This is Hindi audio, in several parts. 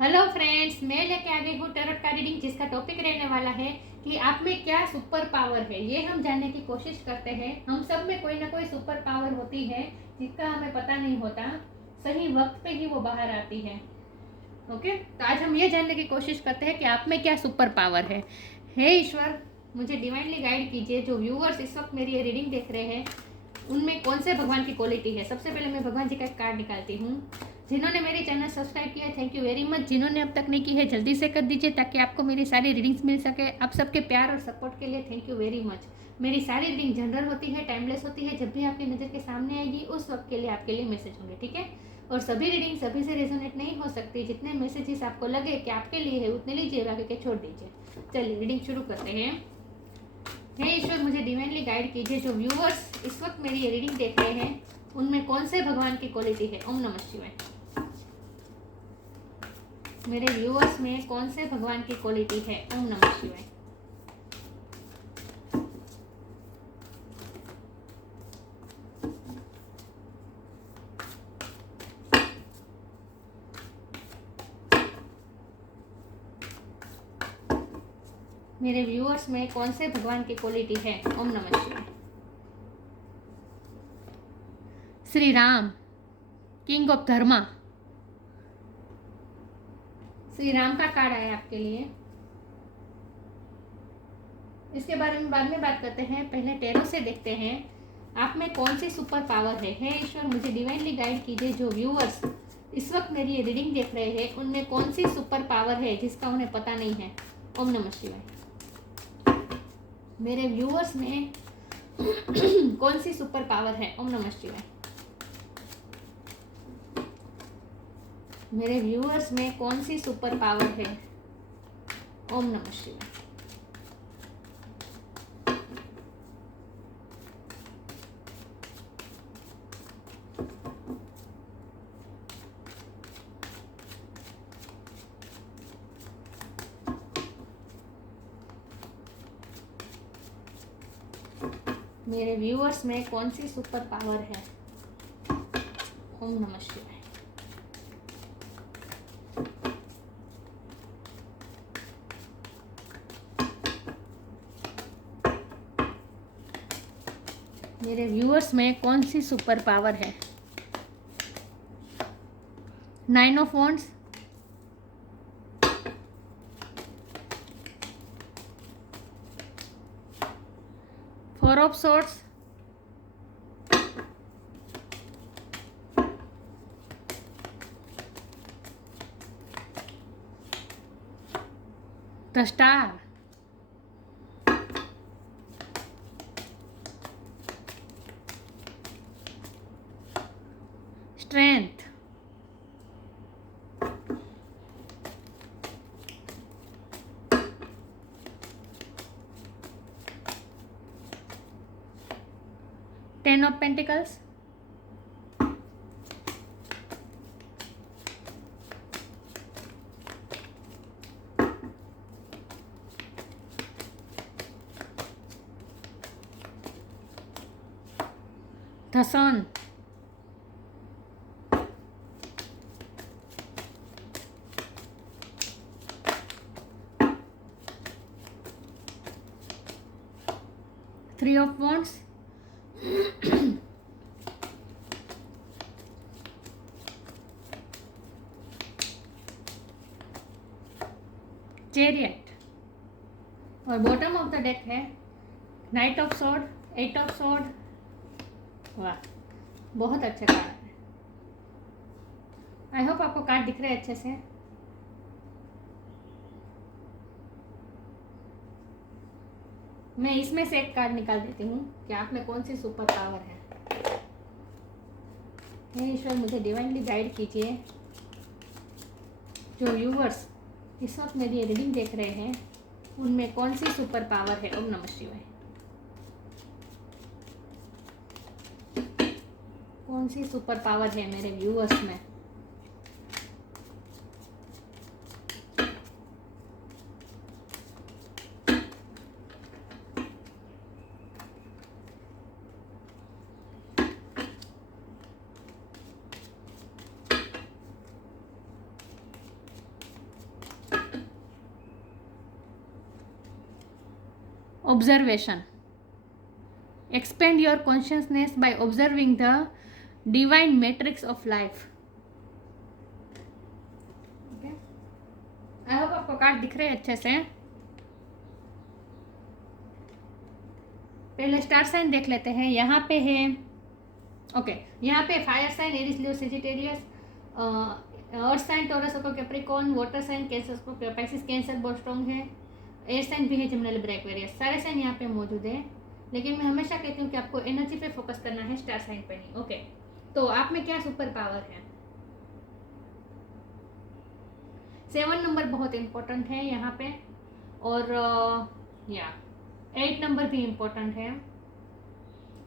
हेलो फ्रेंड्स, मैं लेके आ गई हूँ टैरोट का रीडिंग, जिसका टॉपिक रहने वाला है कि आप में क्या सुपर पावर है। ये हम जानने की कोशिश करते हैं। हम सब में कोई ना कोई सुपर पावर होती है जिसका हमें पता नहीं होता, सही वक्त पे ही वो बाहर आती है। ओके, तो आज हम ये जानने की कोशिश करते हैं कि आप में क्या सुपर पावर है। हे ईश्वर, मुझे डिवाइनली गाइड कीजिए। जो व्यूअर्स इस वक्त मेरी ये रीडिंग देख रहे हैं, उनमें कौन से भगवान की क्वालिटी है। सबसे पहले मैं भगवान जी का एक कार्ड निकालती हूँ। जिन्होंने मेरे चैनल सब्सक्राइब किया है, थैंक यू वेरी मच। जिन्होंने अब तक नहीं की है, जल्दी से कर दीजिए ताकि आपको मेरी सारी रीडिंग्स मिल सके। आप सबके प्यार और सपोर्ट के लिए थैंक यू वेरी मच। मेरी सारी रीडिंग जनरल होती है, टाइमलेस होती है। जब भी आपकी नज़र के सामने आएगी, उस वक्त के लिए आपके लिए मैसेज होंगे, ठीक है। और सभी रीडिंग सभी से रेजोनेट नहीं हो सकती। जितने मैसेजेस आपको लगे कि आपके लिए है, उतने लीजिएगा, क्योंकि छोड़ दीजिए। चलिए रीडिंग शुरू करते हैं। हे ईश्वर, मुझे डिवाइनली गाइड कीजिए। जो व्यूअर्स इस वक्त मेरी ये रीडिंग देख रहे हैं, उनमें कौन से भगवान की क्वालिटी है। ओम नमः शिवाय। मेरे व्यूअर्स में कौन से भगवान की क्वालिटी है। ओम नमः शिवाय। मेरे व्यूअर्स में कौन से भगवान की क्वालिटी है। ओम नमः शिवाय। श्री राम, किंग ऑफ धर्मा। श्री राम का कार्ड आया आपके लिए। इसके बारे में बाद में बात करते हैं, पहले टैरो से देखते हैं आप में कौन सी सुपर पावर है। हे ईश्वर, मुझे डिवाइनली गाइड कीजिए। जो व्यूअर्स इस वक्त मेरी ये रीडिंग देख रहे हैं, उनमें कौन सी सुपर पावर है जिसका उन्हें पता नहीं है। ओम नमः शिवाय। मेरे व्यूअर्स में कौन सी सुपर पावर है। ओम नमः शिवाय। मेरे व्यूअर्स में कौन सी सुपर पावर है। ओम नमः शिवाय। मेरे व्यूअर्स में कौन सी सुपर पावर है। ओम नमः शिवाय। मेरे व्यूअर्स में कौन सी सुपर पावर है। 9 of wands, 4 of swords, the star, strength, ten of pentacles, the sun, three of wands, chariot, और बॉटम ऑफ द डेक है knight of sword, 8 of sword. वाह, बहुत अच्छा कार्ड है। आई होप आपको कार्ड दिख रहे हैं अच्छे से। मैं इसमें से एक कार्ड निकाल देती हूँ कि आप में कौन सी सुपर पावर है। हे ईश्वर, मुझे डिवाइनली गाइड कीजिए। जो व्यूवर्स इस वक्त मेरी ये रीडिंग देख रहे हैं, उनमें कौन सी सुपर पावर है। ओम नमः शिवाय। कौन सी सुपर पावर है मेरे व्यूअर्स में। Observation, expand your consciousness by observing the divine matrix of life. I hope आपको कार्ड दिख रहे हैं अच्छे से। पहले स्टार साइन देख लेते हैं। यहाँ पे है ओके, यहाँ पे fire sign Aries Leo Sagittarius, earth sign Taurus को कैप्रिकॉर्न, वाटर साइन कैंसर को पाइसिस कैंसर बहुत स्ट्रॉन्ग है, एयर साइन भी है जेमिनी लिब्रा एक्वेरियस, सारे साइन यहाँ पे मौजूद है। लेकिन मैं हमेशा कहती हूँ कि आपको एनर्जी पे फोकस करना है, स्टार साइन पे नहीं। ओके, तो आप में क्या सुपर पावर है? 7 नंबर बहुत इम्पोर्टेंट है यहाँ पे, और या 8 नंबर भी इम्पोर्टेंट है,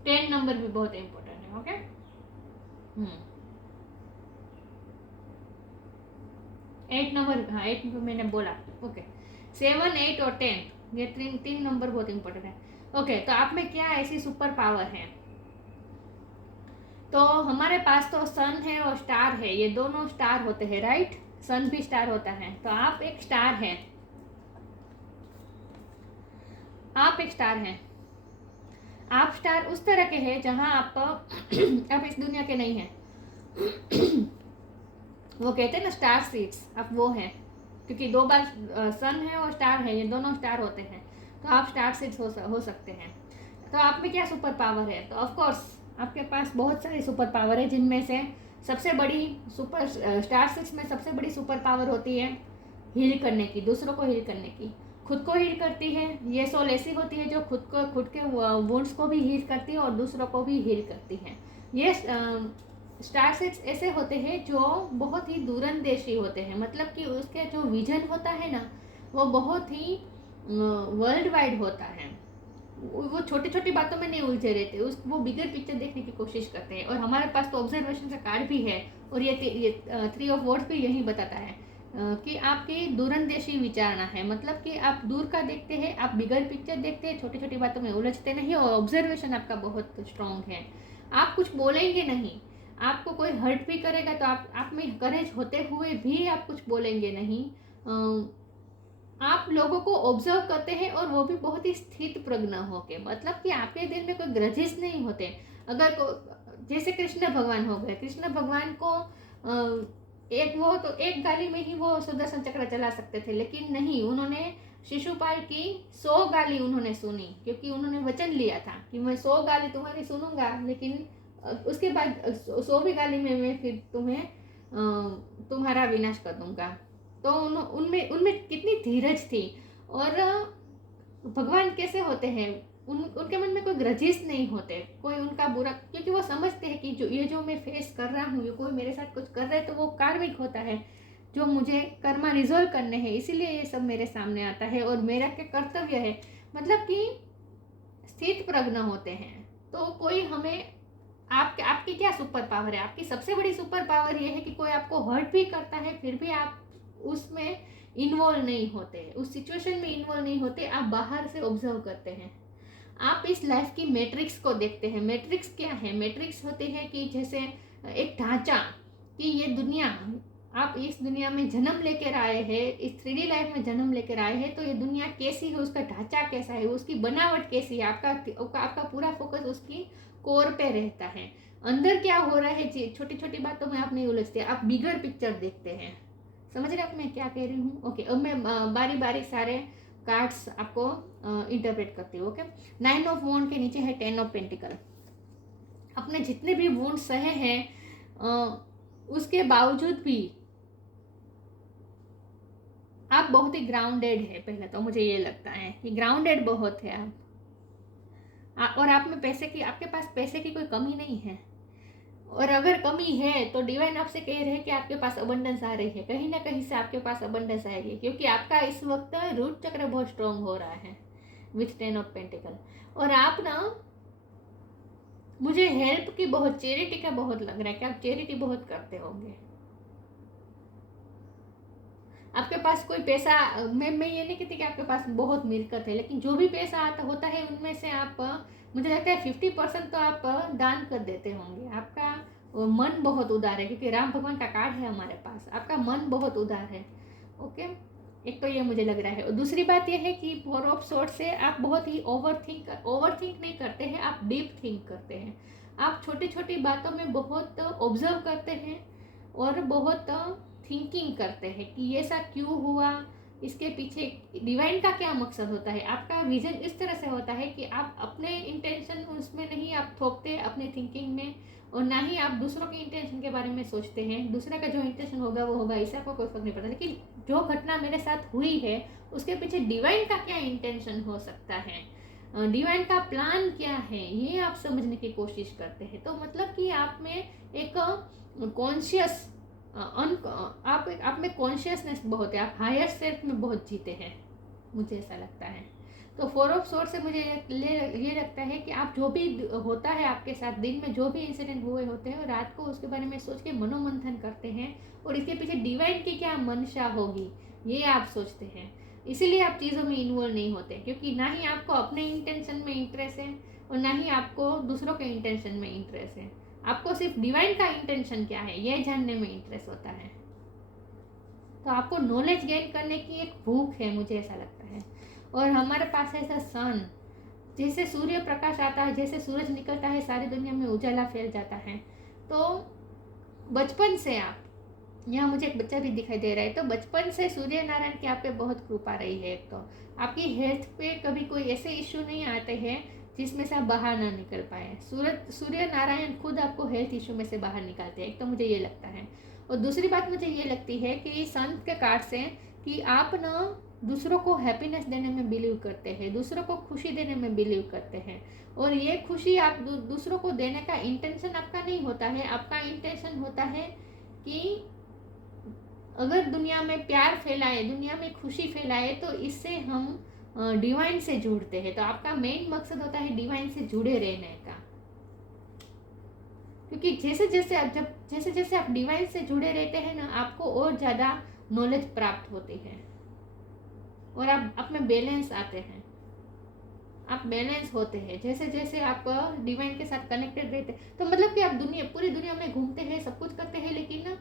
10 नंबर भी बहुत इम्पोर्टेंट है। ओके, 8 नंबर, हाँ 8 मैंने बोला। ओके, 7, 8 और 10 ये तीन नंबर बहुत इंपॉर्टेंट है। ओके, तो आप में क्या ऐसी सुपर पावर है? तो हमारे पास तो सन है और स्टार है, ये दोनों स्टार होते हैं, राइट? सन भी स्टार होता है, तो आप एक स्टार हैं, आप एक स्टार हैं। आप स्टार उस तरह के हैं जहां आप इस दुनिया के नहीं हैं। वो कहते हैं ना स्टार सीड्स, आप वो हैं, क्योंकि 2 बार सन है और स्टार है, ये दोनों स्टार होते हैं, तो आप स्टार सीड्स हो सकते हैं। तो आप में क्या सुपर पावर है? तो ऑफ कोर्स आपके पास बहुत सारी सुपर पावर है, जिनमें से सबसे बड़ी सुपर स्टार सीड्स में सबसे बड़ी सुपर पावर होती है हील करने की, दूसरों को हील करने की। खुद को हील करती है, ये सोल ऐसी होती है जो खुद के वुंड्स को भी हील करती है और दूसरों को भी हील करती है। ये स्टार सेट्स ऐसे होते हैं जो बहुत ही दूरंदेशी होते हैं, मतलब कि उसके जो विजन होता है ना, वो बहुत ही वर्ल्ड वाइड होता है। वो छोटी छोटी बातों में नहीं उलझे रहते, वो बिगर पिक्चर देखने की कोशिश करते हैं। और हमारे पास तो ऑब्जर्वेशन का कार्ड भी है, और ये 3 ऑफ वॉर्ड्स भी यही बताता है कि आपकी दूरंदेशी विचारना है, मतलब कि आप दूर का देखते हैं, आप बिगर पिक्चर देखते हैं, छोटी छोटी बातों में उलझते नहीं, और ऑब्जर्वेशन आपका बहुत स्ट्रांग है। आप कुछ बोलेंगे नहीं, आपको कोई हर्ट भी करेगा तो आप में करेज होते हुए भी आप कुछ बोलेंगे नहीं। आप लोगों को ऑब्जर्व करते हैं, और वो भी बहुत ही स्थित प्रज्ञ होके, मतलब कि आपके दिल में कोई ग्रजेस नहीं होते। अगर जैसे कृष्ण भगवान हो गए, कृष्ण भगवान को एक गाली में ही वो सुदर्शन चक्र चला सकते थे, लेकिन नहीं, उन्होंने शिशुपाल की 100 गाली उन्होंने सुनी, क्योंकि उन्होंने वचन लिया था कि मैं 100 गाली तुम्हारी सुनूंगा, लेकिन उसके बाद 100वीं गाली में मैं फिर तुम्हारा विनाश कर दूंगा। तो उनमें कितनी धीरज थी। और भगवान कैसे होते हैं, उनके मन में कोई ग्रजेस नहीं होते, कोई उनका बुरा, क्योंकि वो समझते हैं कि जो मैं फेस कर रहा हूँ, ये कोई मेरे साथ कुछ कर रहा है तो वो कार्मिक होता है, जो मुझे कर्मा रिजोल्व करने हैं, इसीलिए ये सब मेरे सामने आता है और मेरा क्या कर्तव्य है, मतलब कि स्थित प्रज्ञ होते हैं। तो कोई हमें आपकी क्या सुपर पावर है? आपकी सबसे बड़ी सुपर पावर ये है कि कोई आपको हर्ट भी करता है, फिर भी आप उसमें इन्वॉल्व नहीं होते, उस सिचुएशन में इन्वॉल्व नहीं होते, आप बाहर से ऑब्जर्व करते हैं। आप इस लाइफ की मैट्रिक्स को देखते हैं। मैट्रिक्स क्या है? मैट्रिक्स होती है कि जैसे एक ढांचा, कि ये दुनिया, आप इस दुनिया में जन्म लेकर आए हैं, इस 3D लाइफ में जन्म लेकर आए हैं, तो ये दुनिया कैसी है, उसका ढांचा कैसा है, उसकी बनावट कैसी है, आपका पूरा फोकस उसकी कोर पे रहता है। अंदर क्या हो रहा है, छोटी छोटी बातों में आप नहीं उलझते, आप बिगर पिक्चर देखते हैं। समझ रहे आप मैं क्या कह रही हूँ? ओके, अब मैं बारी बारी सारे कार्ड्स आपको इंटरप्रेट करती हूँ। ओके, 9 ऑफ वॉन्ड के नीचे है 10 ऑफ पेंटिकल। अपने जितने भी वॉन्ड सहे हैं उसके बावजूद भी आप बहुत ही ग्राउंडेड है। पहले तो मुझे ये लगता है कि ग्राउंडेड बहुत है आप, और आप में आपके पास पैसे की कोई कमी नहीं है, और अगर कमी है तो डिवाइन आपसे कह रहे हैं कि आपके पास अबंडेंस आ रही है, कहीं ना कहीं से आपके पास अबंडेंस आएगी, क्योंकि आपका इस वक्त रूट चक्र बहुत स्ट्रांग हो रहा है विथ 10 ऑफ पेंटिकल। और आप ना, मुझे हेल्प की बहुत, चैरिटी का बहुत लग रहा है कि आप चैरिटी बहुत करते होंगे। आपके पास कोई पैसा, मैं ये नहीं कहती कि आपके पास बहुत मिलकत है, लेकिन जो भी पैसा आता होता है उनमें से आप, मुझे लगता है 50% तो आप दान कर देते होंगे। आपका मन बहुत उदार है, क्योंकि राम भगवान का कार्ड है हमारे पास, आपका मन बहुत उदार है। ओके, एक तो ये मुझे लग रहा है। और दूसरी बात ये है कि 4 ऑफ सोर्ड से आप बहुत ही ओवरथिंक नहीं करते हैं, आप डीप थिंक करते हैं। आप छोटी छोटी बातों में बहुत ऑब्जर्व करते हैं और बहुत थिंकिंग करते हैं कि ये ऐसा क्यों हुआ, इसके पीछे डिवाइन का क्या मकसद होता है। आपका विजन इस तरह से होता है कि आप अपने इंटेंशन उसमें नहीं आप थोपते अपने थिंकिंग में, और ना ही आप दूसरों के इंटेंशन के बारे में सोचते हैं। दूसरे का जो इंटेंशन होगा वो होगा, इससे आपको कोई फर्क नहीं पड़ता। लेकिन जो घटना मेरे साथ हुई है उसके पीछे डिवाइन का क्या इंटेंशन हो सकता है, डिवाइन का प्लान क्या है, ये आप समझने की कोशिश करते हैं। तो मतलब कि आप में एक कॉन्शियस आप में कॉन्शियसनेस बहुत है, आप हायर सेल्फ में बहुत जीते हैं, मुझे ऐसा लगता है। तो 4 ऑफ सोर्ड से मुझे ये लगता है कि आप जो भी होता है आपके साथ, दिन में जो भी इंसिडेंट हुए होते हैं, रात को उसके बारे में सोच के मनोमंथन करते हैं और इसके पीछे डिवाइन की क्या मंशा होगी ये आप सोचते हैं। इसीलिए आप चीज़ों में इन्वॉल्व नहीं होते, क्योंकि ना ही आपको अपने इंटेंशन में इंटरेस्ट है और ना ही आपको दूसरों के इंटेंशन में इंटरेस्ट है। आपको सिर्फ डिवाइन का इंटेंशन क्या है ये जानने में इंटरेस्ट होता है। तो आपको नॉलेज गेन करने की एक भूख है, मुझे ऐसा लगता है। और हमारे पास ऐसा सन, जैसे सूर्य प्रकाश आता है, जैसे सूरज निकलता है सारी दुनिया में उजाला फैल जाता है। तो बचपन से आप, यहाँ मुझे एक बच्चा भी दिखाई दे रहा है, तो बचपन से सूर्य नारायण की आप पे बहुत कृपा रही है। एक तो आपकी हेल्थ पे कभी कोई ऐसे इश्यू नहीं आते हैं जिसमें से आप बाहर ना निकल पाए। सूर्य नारायण खुद आपको हेल्थ इश्यू में से बाहर निकालते हैं, एक तो मुझे ये लगता है। और दूसरी बात मुझे ये लगती है कि संत के कार्ड से कि आप ना दूसरों को हैप्पीनेस देने में बिलीव करते हैं, दूसरों को खुशी देने में बिलीव करते हैं। और ये खुशी आप दूसरों को देने का इंटेंशन आपका नहीं होता है, आपका इंटेंशन होता है कि अगर दुनिया में प्यार फैलाए, दुनिया में खुशी फैलाए, तो इससे हम डिवाइन से जुड़ते हैं। तो आपका मेन मकसद होता है डिवाइन से जुड़े रहने का, क्योंकि जैसे जैसे आप डिवाइन से जुड़े रहते हैं ना, आपको और ज़्यादा नॉलेज प्राप्त होती है और आप में बैलेंस आते हैं, आप बैलेंस होते हैं जैसे जैसे आप डिवाइन के साथ कनेक्टेड रहते हैं। तो मतलब कि आप पूरी दुनिया में घूमते हैं, सब कुछ करते हैं, लेकिन ना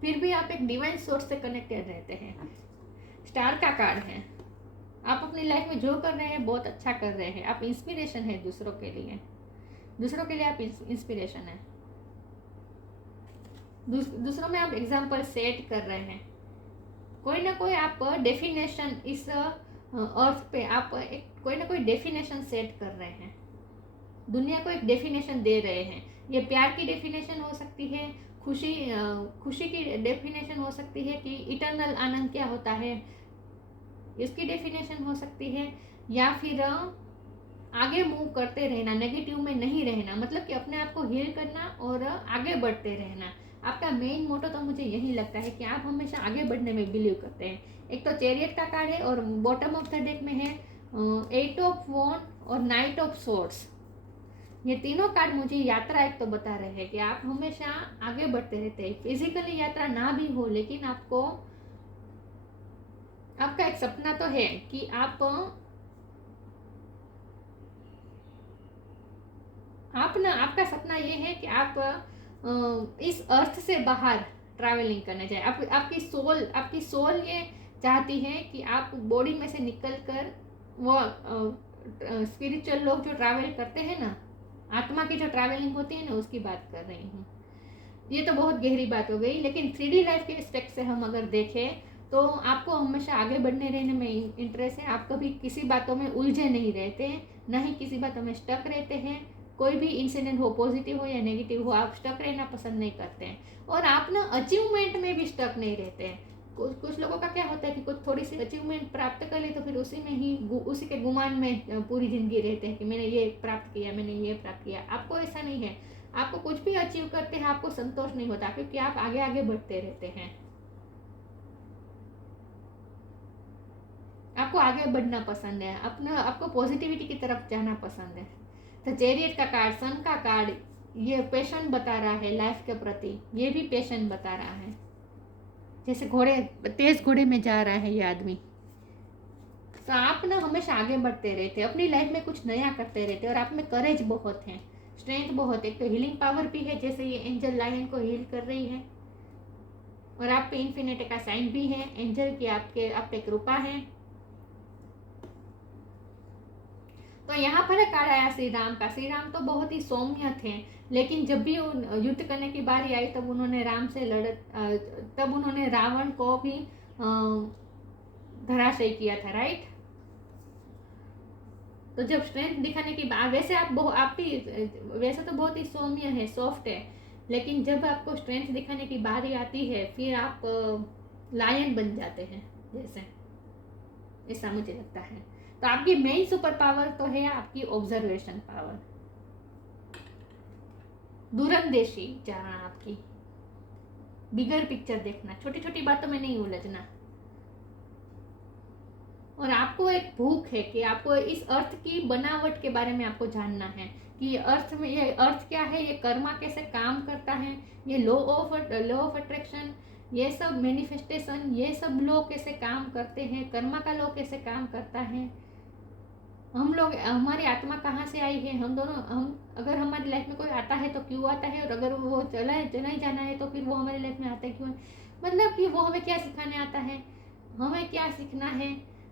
फिर भी आप एक डिवाइन सोर्स से कनेक्टेड रहते हैं। स्टार का कार्ड है, आप अपनी लाइफ में जो कर रहे हैं बहुत अच्छा कर रहे हैं, आप इंस्पिरेशन है दूसरों के लिए, दूसरों के लिए आप इंस्पिरेशन है, दूसरों में आप एग्जाम्पल सेट कर रहे हैं। कोई ना कोई आप डेफिनेशन इस अर्थ पे आप कोई ना कोई डेफिनेशन सेट कर रहे हैं, दुनिया को एक डेफिनेशन दे रहे हैं। ये प्यार की डेफिनेशन हो सकती है, खुशी की डेफिनेशन हो सकती है कि इटर्नल आनंद क्या होता है, इसकी डेफिनेशन हो सकती है, या फिर आगे मूव करते रहना, नेगेटिव में नहीं रहना, मतलब कि अपने आप को हील करना और आगे बढ़ते रहना। आपका मेन मोटो तो मुझे यही लगता है कि आप हमेशा आगे बढ़ने में बिलीव करते हैं। एक तो चैरियट का कार्ड है और बॉटम ऑफ द डेक में है 8 ऑफ वॉन्ड और 9 ऑफ सोर्ड्स। ये तीनों कार्ड मुझे यात्रा एक तो बता रहे हैं कि आप हमेशा आगे बढ़ते रहते हैं। फिजिकली यात्रा ना भी हो, लेकिन आपका एक सपना तो है कि आप आपका सपना ये है कि आप इस अर्थ से बाहर ट्रैवलिंग करने जाए। आपकी सोल ये चाहती है कि आप बॉडी में से निकल कर वो स्पिरिचुअल लोग जो ट्रैवल करते हैं ना, आत्मा की जो ट्रैवलिंग होती है ना, उसकी बात कर रही हूँ। ये तो बहुत गहरी बात हो गई, लेकिन 3D लाइफ के एस्पेक्ट से हम अगर देखें तो आपको हमेशा आगे बढ़ने रहने में इंटरेस्ट है। आप कभी किसी बातों में उलझे नहीं रहते हैं, ना ही किसी बातों में स्टक रहते हैं। कोई भी इंसिडेंट हो, पॉजिटिव हो या नेगेटिव हो, आप स्टक रहना पसंद नहीं करते हैं। और आप ना अचीवमेंट में भी स्टक नहीं रहते हैं। कुछ लोगों का क्या होता है कि कुछ थोड़ी सी अचीवमेंट प्राप्त कर ली तो फिर उसी के गुमान में पूरी जिंदगी रहते हैं कि मैंने ये प्राप्त किया, मैंने ये प्राप्त किया। आपको ऐसा नहीं है, आपको कुछ भी अचीव करते हैं आपको संतोष नहीं होता, क्योंकि आप आगे आगे बढ़ते रहते हैं। आपको आगे बढ़ना पसंद है, आपको पॉजिटिविटी की तरफ जाना पसंद है। तो चैरियट का कार्ड, सन का कार्ड, ये पैशन बता रहा है लाइफ के प्रति, ये भी पैशन बता रहा है। जैसे तेज घोड़े में जा रहा है ये आदमी। तो आप ना हमेशा आगे बढ़ते रहते हैं, अपनी लाइफ में कुछ नया करते रहते हैं, और आप में करेज बहुत है, स्ट्रेंथ बहुत है। एक तो हीलिंग पावर भी है, जैसे ये एंजल लायन को हील कर रही है। और आप पे इन्फिनिटी का साइन भी है, एंजल की आपके आप पे कृपा है। तो यहाँ पर कार्ड आया श्री राम का। श्री राम तो बहुत ही सौम्य थे, लेकिन जब भी युद्ध करने की बारी आई तब उन्होंने राम से तब उन्होंने रावण को भी धराशायी किया था, राइट। तो जब स्ट्रेंथ दिखाने की बात, वैसे आप भी वैसे तो बहुत ही सौम्य है, सॉफ्ट है, लेकिन जब आपको स्ट्रेंथ दिखाने की बारी आती है फिर आप लायन बन जाते हैं जैसे, ऐसा मुझे लगता है। तो आपकी मेन सुपर पावर तो है आपकी ऑब्जर्वेशन पावर, दूरंदेशी चाहना, आपकी बिगर पिक्चर देखना, छोटी छोटी बातों में नहीं उलझना। और आपको एक भूख है कि आपको इस अर्थ की बनावट के बारे में आपको जानना है कि ये अर्थ क्या है, ये कर्मा कैसे काम करता है, ये लॉ ऑफ अट्रैक्शन, ये सब मैनिफेस्टेशन, ये सब लॉ कैसे काम करते हैं, कर्मा का लॉ कैसे काम करता है, हम लोग, हमारी आत्मा कहाँ से आई है, हम दोनों, हम अगर हमारी लाइफ में कोई आता है तो क्यों आता है, और अगर वो चला ही जाना है तो फिर वो हमारी लाइफ में आता है क्यों, मतलब कि वो हमें क्या सिखाने आता है, हमें क्या सीखना है,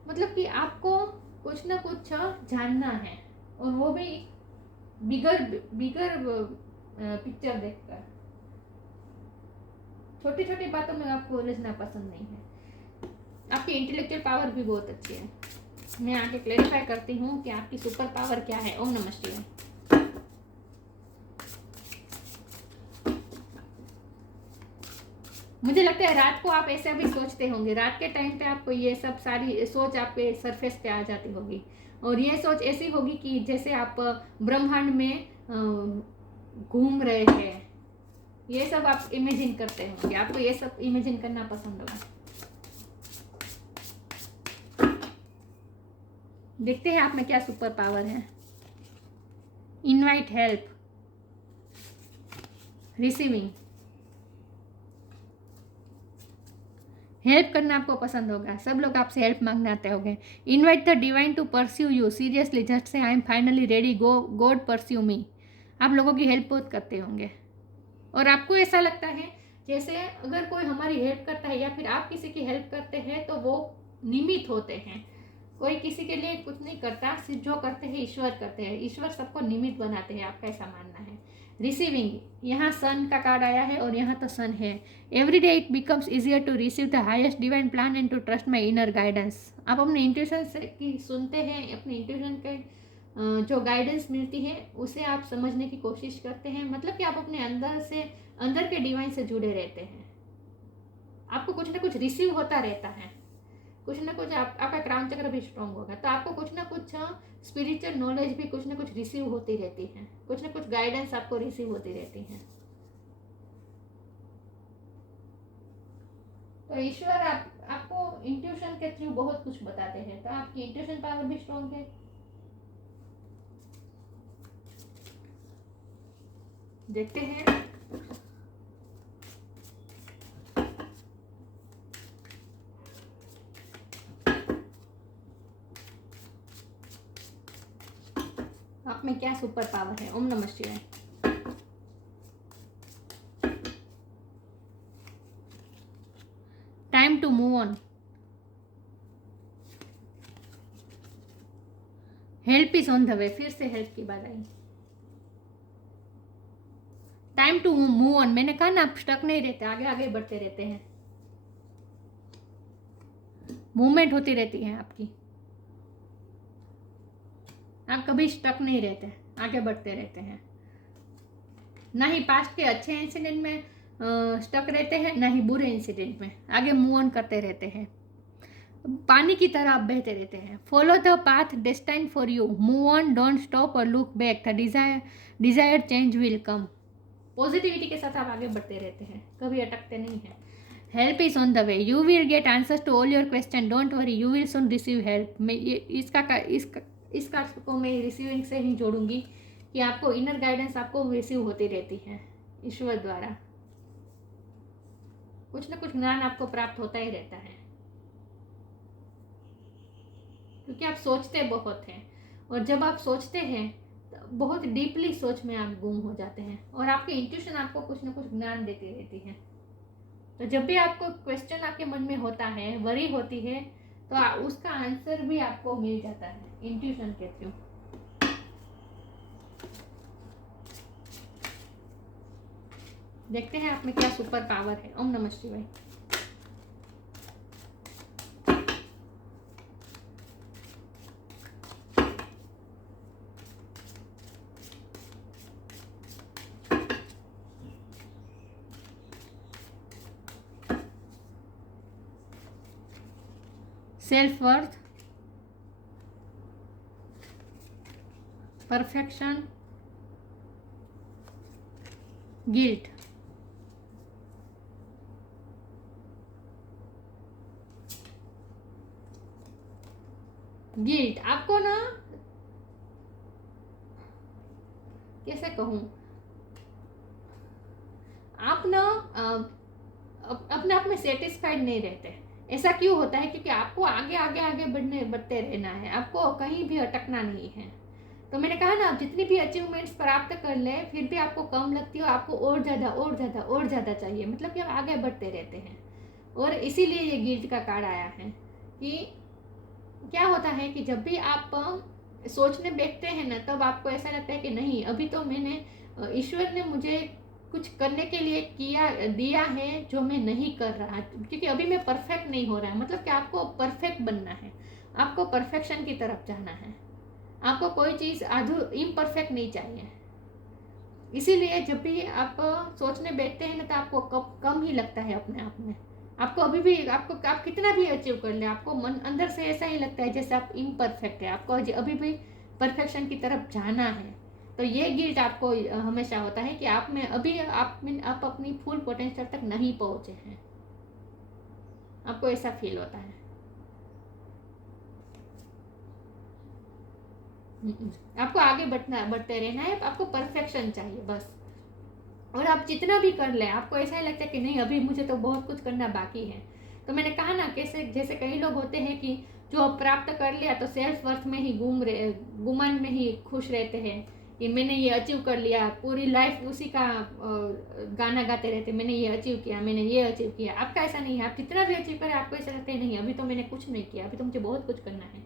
मतलब कि आपको कुछ ना कुछ जानना है, और वो भी बिगर पिक्चर देखकर। छोटी छोटी बातों में आपको उलझना पसंद नहीं है। आपकी इंटेलेक्चुअल पावर भी बहुत अच्छी है। मैं आगे क्लेरिफाई करती हूँ कि आपकी सुपर पावर क्या है। ओम नमः शिवाय। मुझे लगता है रात को आप ऐसा भी सोचते होंगे, रात के टाइम पे आपको ये सब सारी सोच आपके सरफेस पे आ जाती होगी, और ये सोच ऐसी होगी कि जैसे आप ब्रह्मांड में घूम रहे हैं, ये सब आप इमेजिन करते होंगे, आपको ये सब इमेजिन करना पसंद होगा। देखते हैं आप में क्या सुपर पावर है। इनवाइट हेल्प, रिसीविंग, हेल्प करना आपको पसंद होगा, सब लोग आपसे हेल्प मांगने आते होंगे। Invite the divine to pursue you seriously, just say I am finally ready, God pursue me. आप लोगों की हेल्प बहुत करते होंगे, और आपको ऐसा लगता है जैसे अगर कोई हमारी हेल्प करता है या फिर आप किसी की हेल्प करते हैं तो वो निमित्त होते हैं। कोई किसी के लिए कुछ नहीं करता, सिर्फ जो करते हैं ईश्वर करते हैं, ईश्वर सबको निमित्त बनाते हैं, आपका ऐसा मानना है। रिसीविंग, यहाँ सन का कार्ड आया है और यहाँ तो सन है। Every day it becomes easier to receive the highest divine plan and to trust my inner guidance. आप अपने इंट्यूशन से की सुनते हैं, अपने इंट्यूशन के जो गाइडेंस मिलती है उसे आप समझने की कोशिश करते हैं, मतलब कि आप अपने अंदर के डिवाइन से जुड़े रहते हैं। आपको कुछ ना कुछ रिसीव होता रहता है, कुछ ना कुछ आपका क्राउन चक्र भी स्ट्रांग होगा, तो आपको कुछ ना कुछ स्पिरिचुअल नॉलेज भी कुछ ना कुछ रिसीव होती रहती है, कुछ ना कुछ गाइडेंस आपको रिसीव होती रहती है। तो ईश्वर आपको इंट्यूशन के थ्रू बहुत कुछ बताते हैं, तो आपकी इंट्यूशन पावर भी स्ट्रांग है। देखते हैं आप में क्या सुपर पावर है। ओम नमः शिवाय। Time to move on, help is on the way, फिर से हेल्प की बात आई। टाइम टू मूव ऑन, मैंने कहा ना आप स्टक नहीं रहते, आगे आगे बढ़ते रहते हैं, मूवमेंट होती रहती है आपकी, आप कभी स्टक नहीं रहते, आगे बढ़ते रहते हैं। ना ही पास्ट के अच्छे इंसिडेंट में स्टक रहते हैं, ना ही बुरे इंसिडेंट में, आगे मूव ऑन करते रहते हैं, पानी की तरह आप बहते रहते हैं। Follow the path destined for you, move on, don't stop और look back, the desire change will come. Positivity के साथ आप आगे बढ़ते रहते हैं, कभी अटकते नहीं हैं। Help is on the way, you will get answers to all your question, don't worry, you will soon receive help. मैं ये इसका को मैं रिसीविंग से ही जोड़ूंगी कि आपको इनर गाइडेंस आपको रिसीव होती रहती है ईश्वर द्वारा, कुछ ना कुछ ज्ञान आपको प्राप्त होता ही रहता है, क्योंकि आप सोचते बहुत हैं, और जब आप सोचते हैं तो बहुत डीपली सोच में आप गुम हो जाते हैं, और आपकी इंट्यूशन आपको कुछ ना कुछ ज्ञान देती रहती है तो जब भी आपको क्वेश्चन आपके मन में होता है, वरी होती है, तो उसका आंसर भी आपको मिल जाता है इंट्यूशन के थ्रू। देखते हैं आप में क्या सुपर पावर है। ओम नमः शिवाय। Self worth, perfection, guilt. Guilt आपको ना, कैसे कहूँ, आप ना अपने आप में सेटिस्फाइड नहीं रहते। ऐसा क्यों होता है? क्योंकि आपको आगे आगे आगे बढ़ते रहना है, आपको कहीं भी अटकना नहीं है। तो मैंने कहा ना, आप जितनी भी अचीवमेंट्स प्राप्त कर ले फिर भी आपको कम लगती हो, आपको और ज़्यादा और ज़्यादा और ज़्यादा चाहिए, मतलब कि आप आगे बढ़ते रहते हैं। और इसीलिए ये गिल्ट का कार्ड आया है कि क्या होता है कि जब भी आप सोचने बैठते हैं ना, तब आपको ऐसा लगता है कि नहीं, अभी तो मैंने, ईश्वर ने मुझे कुछ करने के लिए दिया है जो मैं नहीं कर रहा, क्योंकि अभी मैं परफेक्ट नहीं हो रहा है। मतलब कि आपको परफेक्ट बनना है, आपको परफेक्शन की तरफ जाना है, आपको कोई चीज़ इम्परफेक्ट नहीं चाहिए। इसीलिए जब भी आप सोचने बैठते हैं ना, तो आपको कम ही लगता है अपने आप में। आपको अभी भी आप कितना भी अचीव कर ले, आपको मन अंदर से ऐसा ही लगता है जैसे आप इम्परफेक्ट है, आपको अभी भी परफेक्शन की तरफ जाना है। तो ये गिल्ट आपको हमेशा होता है कि आप में अभी आप अपनी फुल पोटेंशियल तक नहीं पहुंचे हैं, आपको ऐसा फील होता है। आपको आगे बढ़ते रहना है, आपको परफेक्शन चाहिए बस। और आप जितना भी कर ले, आपको ऐसा ही लगता है कि नहीं, अभी मुझे तो बहुत कुछ करना बाकी है। तो मैंने कहा ना, कैसे जैसे कई लोग होते हैं कि जो प्राप्त कर लिया तो सेल्फ वर्थ में ही गुमान में ही खुश रहते हैं कि मैंने ये अचीव कर लिया, पूरी लाइफ उसी का गाना गाते रहते, मैंने ये अचीव किया, मैंने ये अचीव किया। आपका ऐसा नहीं है, आप जितना भी अचीव करें आपको ऐसा लगता है नहीं, अभी तो मैंने कुछ नहीं किया, अभी तो मुझे बहुत कुछ करना है।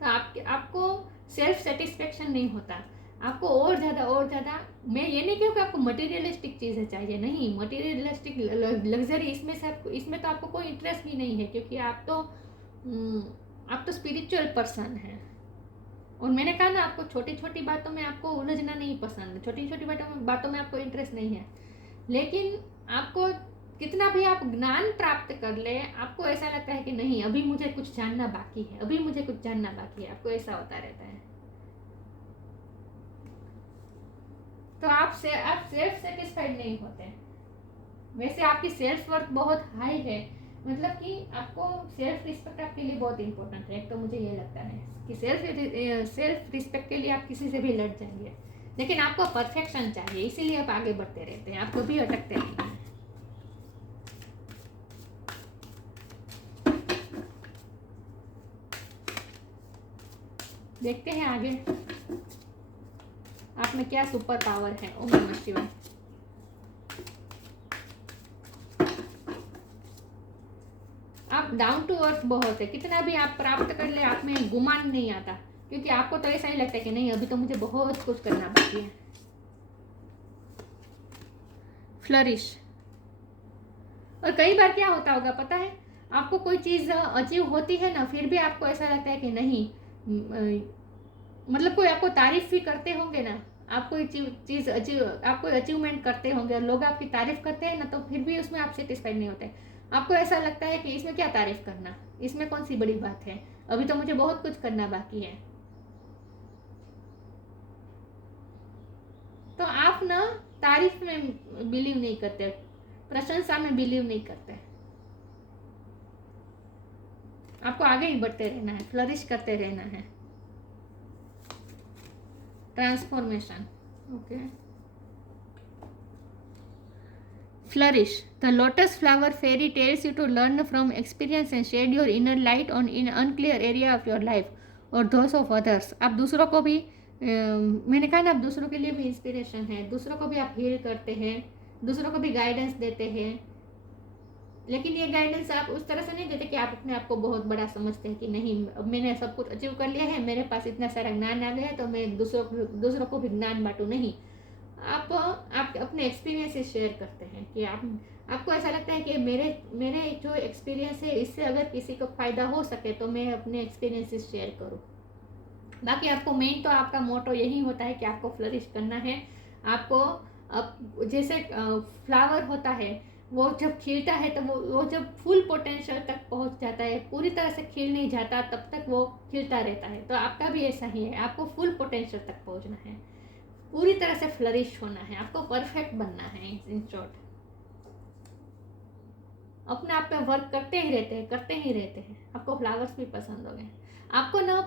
तो आपको सेल्फ सेटिस्फेक्शन नहीं होता, आपको और ज़्यादा। मैं ये नहीं कहूँ कि आपको मटेरियलिस्टिक चीज़ें चाहिए, नहीं, मटेरियलिस्टिक लग्जरी इसमें तो आपको कोई इंटरेस्ट ही नहीं है, क्योंकि आप तो स्पिरिचुअल पर्सन हैं। और मैंने कहा ना, आपको छोटी छोटी बातों में आपको उलझना नहीं पसंद, छोटी छोटी बातों में आपको इंटरेस्ट नहीं है। लेकिन आपको कितना भी आप ज्ञान प्राप्त कर ले, आपको ऐसा लगता है कि नहीं, अभी मुझे कुछ जानना बाकी है, अभी मुझे कुछ जानना बाकी है, आपको ऐसा होता रहता है। तो आप सेल्फ सेटिस्फाइड नहीं होते। वैसे आपकी सेल्फ वर्थ बहुत हाई है, मतलब कि आपको सेल्फ रिस्पेक्ट आपके लिए बहुत इंपॉर्टेंट है। एक तो मुझे ये लगता है कि सेल्फ रिस्पेक्ट के लिए आप किसी से भी लड़ जाएंगे, लेकिन आपको परफेक्शन चाहिए, इसीलिए आप आगे बढ़ते रहते हैं, आप कभी अटकते नहीं हैं। देखते हैं आगे आप में क्या सुपर पावर है। ओम नमः शिवाय। आप डाउन टू अर्थ बहुत है, कितना भी आप प्राप्त कर ले आप में गुमान नहीं आता, क्योंकि आपको तो ऐसा ही लगता है कि नहीं, अभी तो मुझे बहुत कुछ करना बाकी है। फ्लरिश। और कई बार क्या होता होगा पता है, आपको कोई चीज़ अचीव होती है ना, फिर भी आपको ऐसा लगता है कि नहीं, मतलब कोई आपको तारीफ भी करते होंगे ना, आप कोई चीज़ आप कोई अचीवमेंट करते होंगे और लोग आपकी तारीफ करते हैं ना, तो फिर भी उसमें आप सेटिस्फाइड नहीं होते। आपको ऐसा लगता है कि इसमें क्या तारीफ करना, इसमें कौन सी बड़ी बात है, अभी तो मुझे बहुत कुछ करना बाकी है। तो आप ना तारीफ में बिलीव नहीं करते, प्रशंसा में बिलीव नहीं करते। आपको आगे ही बढ़ते रहना है, फ्लरिश करते रहना है। Transformation. Okay. Flourish. The lotus flower fairy tells you to learn from experience and shed your inner light on in unclear area of your life or those of others. आप दूसरों को भी मैंने कहा ना, आप दूसरों के लिए भी इंस्पिरेशन है, दूसरों को भी आप हील करते हैं, दूसरों को भी गाइडेंस देते हैं। लेकिन ये गाइडेंस आप उस तरह से नहीं देते कि आप अपने आप को बहुत बड़ा समझते हैं कि नहीं, अब मैंने सब कुछ अचीव कर लिया है, मेरे पास इतना सारा ज्ञान आ गया है तो मैं दूसरों को भी ज्ञान बांटूँ। नहीं, आप अपने एक्सपीरियंसेस शेयर करते हैं कि आपको ऐसा लगता है कि मेरे मेरे जो एक्सपीरियंस है इससे अगर किसी को फ़ायदा हो सके तो मैं अपने एक्सपीरियंसेस शेयर करूँ। बाकी आपको मेन तो आपका मोटो यही होता है कि आपको फ्लरिश करना है। आपको अब जैसे फ्लावर होता है, वो जब खिलता है तो वो जब फुल पोटेंशियल तक पहुंच जाता है, पूरी तरह से खिल नहीं जाता तब तक वो खिलता रहता है। तो आपका भी ऐसा ही है, आपको फुल पोटेंशियल तक पहुंचना है, पूरी तरह से फ्लरिश होना है, आपको परफेक्ट बनना है। इन शॉर्ट अपने आप पे वर्क करते ही रहते हैं। आपको फ्लावर्स भी पसंद हो गए। आपको ना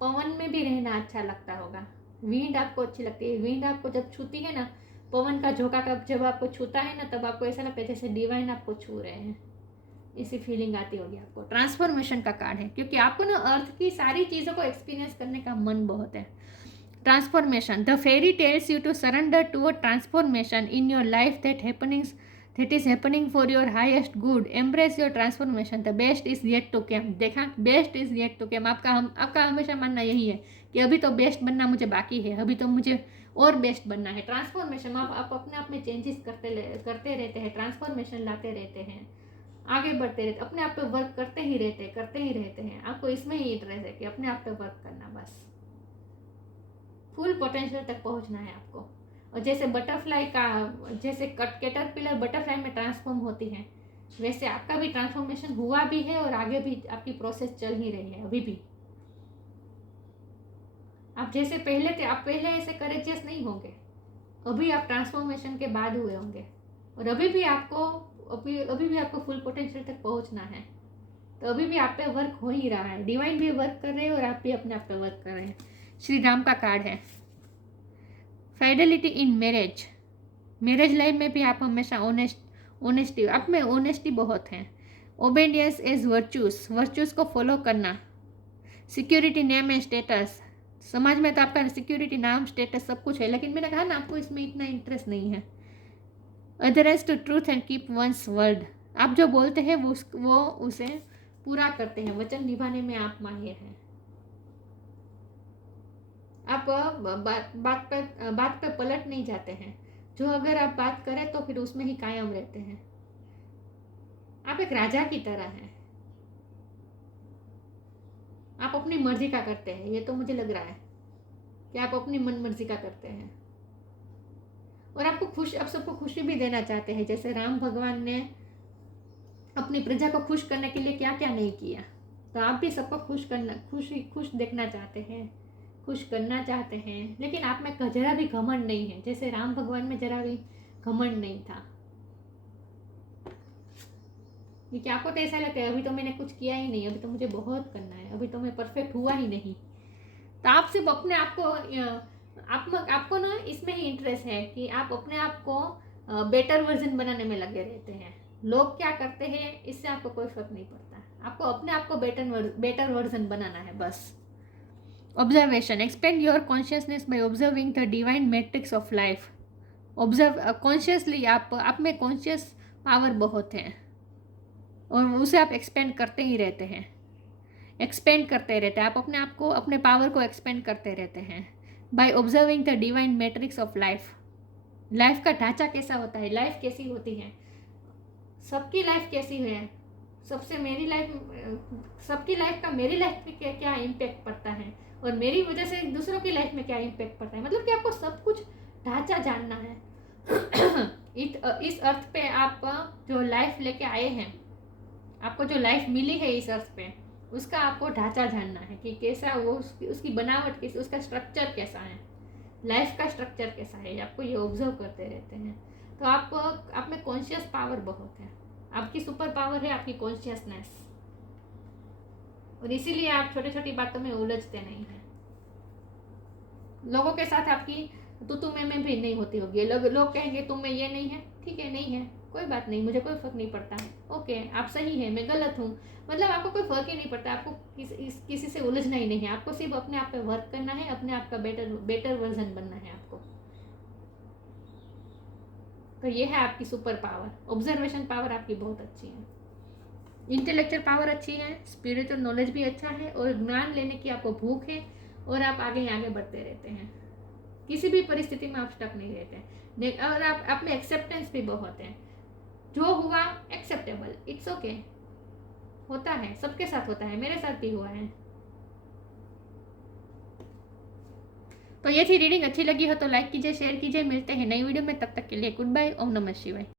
पवन में भी रहना अच्छा लगता होगा। विंड आपको अच्छी लगती है। विंड आपको जब छूती है ना, पवन का झोंका कब जब आपको छूता है ना, तब आपको ऐसा लगता है जैसे डिवाइन आपको छू रहे हैं, ऐसी फीलिंग आती होगी आपको। ट्रांसफॉर्मेशन का कार्ड है, क्योंकि आपको ना अर्थ की सारी चीज़ों को एक्सपीरियंस करने का मन बहुत है। Transformation, the fairy tells you to surrender to a transformation in your life that is happening for your highest good. Embrace your transformation. The best is yet to come. देखा, best is yet to come. आपका हमेशा मानना यही है कि अभी तो बेस्ट बनना मुझे बाकी है, अभी तो मुझे और बेस्ट बनना है। ट्रांसफॉर्मेशन, आप अपने आप में चेंजेस करते रहते हैं, ट्रांसफॉर्मेशन लाते रहते हैं, आगे बढ़ते रहते, अपने आप पे वर्क करते ही रहते हैं। आपको इसमें ही इंटरेस्ट है कि अपने आप पे वर्क करना, बस फुल पोटेंशियल तक पहुंचना है आपको। और जैसे बटरफ्लाई का, जैसे कैटरपिलर बटरफ्लाई में ट्रांसफॉर्म होती है, वैसे आपका भी ट्रांसफॉर्मेशन हुआ भी है और आगे भी आपकी प्रोसेस चल ही रही है। अभी भी आप जैसे पहले थे, आप पहले ऐसे करेजियस नहीं होंगे, अभी आप ट्रांसफॉर्मेशन के बाद हुए होंगे। और अभी भी आपको फुल पोटेंशियल तक पहुंचना है। तो अभी भी आप पे वर्क हो ही रहा है, डिवाइन भी वर्क कर रहे हैं और आप भी अपने आप पे वर्क कर रहे हैं। श्री राम का कार्ड है, फाइडेलिटी इन मैरिज लाइफ में भी आप हमेशा ऑनेस्टी, आप में ऑनेस्टी बहुत है। ओबेडियंस इज वर्चूस को फॉलो करना। सिक्योरिटी, नेम एंड स्टेटस, समाज में तो आपका सिक्योरिटी, नाम, स्टेटस सब कुछ है, लेकिन मैंने कहा ना आपको इसमें इतना इंटरेस्ट नहीं है। Adherence to truth and keep one's word, आप जो बोलते हैं वो उसे पूरा करते हैं, वचन निभाने में आप माहिर हैं। आप बात पे पलट नहीं जाते हैं, जो अगर आप बात करें तो फिर उसमें ही कायम रहते हैं। आप एक राजा की तरह हैं, आप अपनी मर्जी का करते हैं। ये तो मुझे लग रहा है कि आप अपनी मन मर्जी का करते हैं और आप सबको खुशी भी देना चाहते हैं। जैसे राम भगवान ने अपनी प्रजा को खुश करने के लिए क्या क्या नहीं किया, तो आप भी सबको खुश देखना चाहते हैं, खुश करना चाहते हैं। लेकिन आप में जरा भी घमंड नहीं है, जैसे राम भगवान में जरा भी घमंड नहीं था। क्योंकि आपको तो ऐसा लगता है अभी तो मैंने कुछ किया ही नहीं, अभी तो मुझे बहुत करना है, अभी तो मैं परफेक्ट हुआ ही नहीं। तो आप सिर्फ अपने आप को आपको ना इसमें ही इंटरेस्ट है कि आप अपने आप को बेटर वर्जन बनाने में लगे रहते हैं। लोग क्या करते हैं इससे आपको कोई फर्क नहीं पड़ता, आपको अपने आप को बेटर वर्जन बनाना है बस। Observation, expand your consciousness by observing the divine matrix of life. Observe consciously, आप में कॉन्शियस पावर बहुत है और उसे आप एक्सपेंड करते ही रहते हैं, आप अपने पावर को एक्सपेंड करते रहते हैं by observing the divine matrix of life. Life का ढांचा कैसा होता है, लाइफ कैसी होती है, सबकी लाइफ कैसी है, सबकी लाइफ का मेरी लाइफ में क्या इम्पैक्ट पड़ता है और मेरी वजह से दूसरों की लाइफ में क्या इम्पैक्ट पड़ता है। मतलब कि आपको सब कुछ ढांचा जानना है। इस अर्थ पे आप जो लाइफ लेके आए हैं, आपको जो लाइफ मिली है इस अर्थ पे, उसका आपको ढांचा जानना है कि कैसा वो, उसकी बनावट कैसी, उसका स्ट्रक्चर कैसा है, लाइफ का स्ट्रक्चर कैसा है, आपको ये ऑब्जर्व करते रहते हैं। तो आप में कॉन्शियस पावर बहुत है, आपकी सुपर पावर है आपकी कॉन्शियसनेस, और इसीलिए आप छोटी छोटी बातों में उलझते नहीं हैं। लोगों के साथ आपकी तुम में भी नहीं होती होगी। लोग कहेंगे तुम में ये नहीं है, ठीक है नहीं है, कोई बात नहीं, मुझे कोई फर्क नहीं पड़ता, ओके आप सही है मैं गलत हूँ, मतलब आपको कोई फर्क ही नहीं पड़ता। आपको किसी से उलझना ही नहीं है, आपको सिर्फ अपने आप पे वर्क करना है, अपने आप का बेटर वर्जन बनना है आपको। तो ये है आपकी सुपर पावर। ऑब्जर्वेशन पावर आपकी बहुत अच्छी है, इंटेलेक्चुअल पावर अच्छी है, स्पिरिचुअल नॉलेज भी अच्छा है, और ज्ञान लेने की आपको भूख है, और आप आगे आगे बढ़ते रहते हैं, किसी भी परिस्थिति में आप स्टक नहीं रहते हैं, और आप में एक्सेप्टेंस भी बहुत है। जो हुआ एक्सेप्टेबल, इट्स ओके, होता है, सबके साथ होता है, मेरे साथ भी हुआ है। तो ये थी रीडिंग, अच्छी लगी हो तो लाइक कीजिए, शेयर कीजिए। मिलते हैं नई वीडियो में, तब तक के लिए गुड बाय। ओम नमः शिवाय।